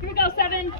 Here we go, 7.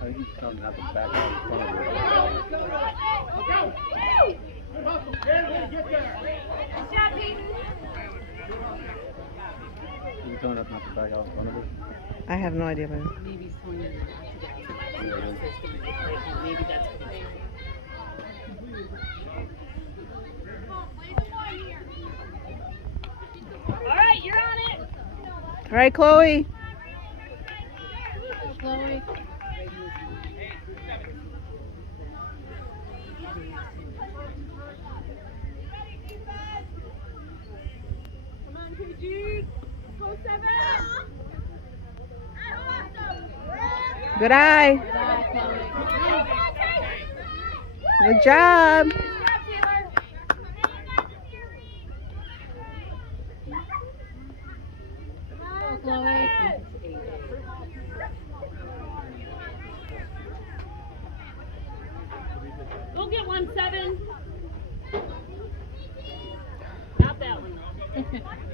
I think he's trying to have the back out in front of her. He's trying not to back out in front of her. I have no idea, but Maybe he's telling you not to get out. Maybe that's what he's All right, you're on it. all right, Chloe. Chloe. Come on, PG. Go 7. Good eye. Good job. Chloe. Go get 1, 7. Not that one though.